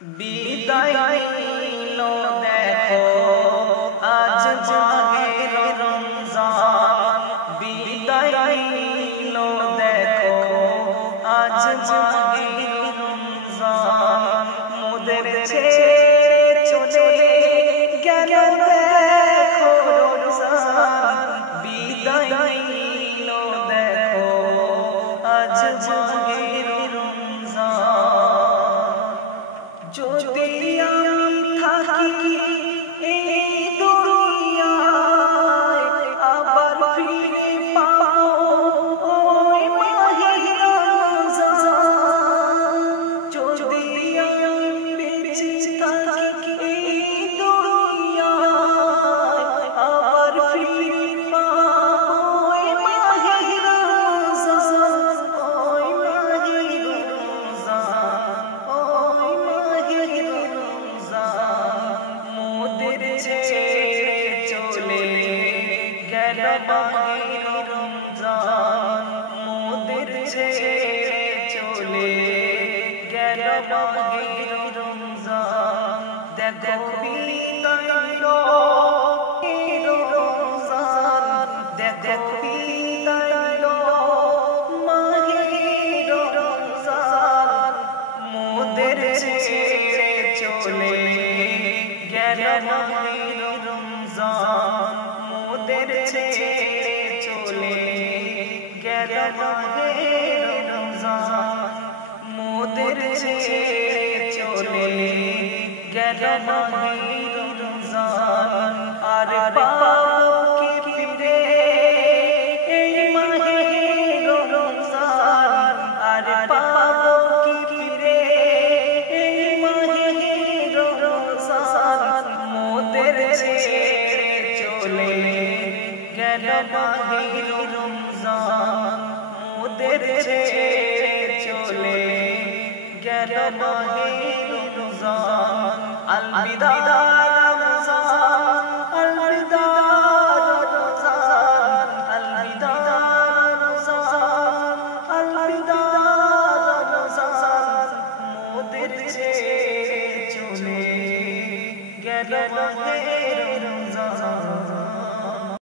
বিদায় নিলো দেখো আজ মাহে রমজান, বিদায় নিলো দেখো আজ মাহে রমজান, মোদের ছেড়ে চলে গেল দেখো রমজান, বিদায় নিলো দেখো আজ মাহে যদি আমি থাকি এই দুনিয়ায় আবার ফিরে পাবো ওই মাহে রমজান, যদি আমি বেঁচে থাকি এই দুনিয়ায় আবার ফিরে পাবো ওই মাহে রমজান, ওই মাহে রমজান, মোদের ছেড়ে চলে গেল মাহে রমজান, মোদের ছেড়ে চলে গেল মাহে রমজান, দেখো বিদায় নিলো রমজান, দেখো বিদায় নিলো মাহে রমজান, মোদের ছেড়ে চলে গেল মাহে রমজান, মোদের ছেড়ে চলে গেল মাহে রমজান, মোদের ছেড়ে চলে গেল মাহে রমজান, আর পাবো কি ফিরে এই মাহে রমজান, আর পাবো কি ফিরে এই মাহে রমজান, মোদের ছেড়ে চলে গেল মাহে রমজান, মোদের ছেড়ে চলে গেল মাহে রমজান, আলবিদা রমজান, আলবিদা রমজান, আলবিদা রমজান, আলবিদা রমজান, মোদের ছেড়ে চলে গেল মাহে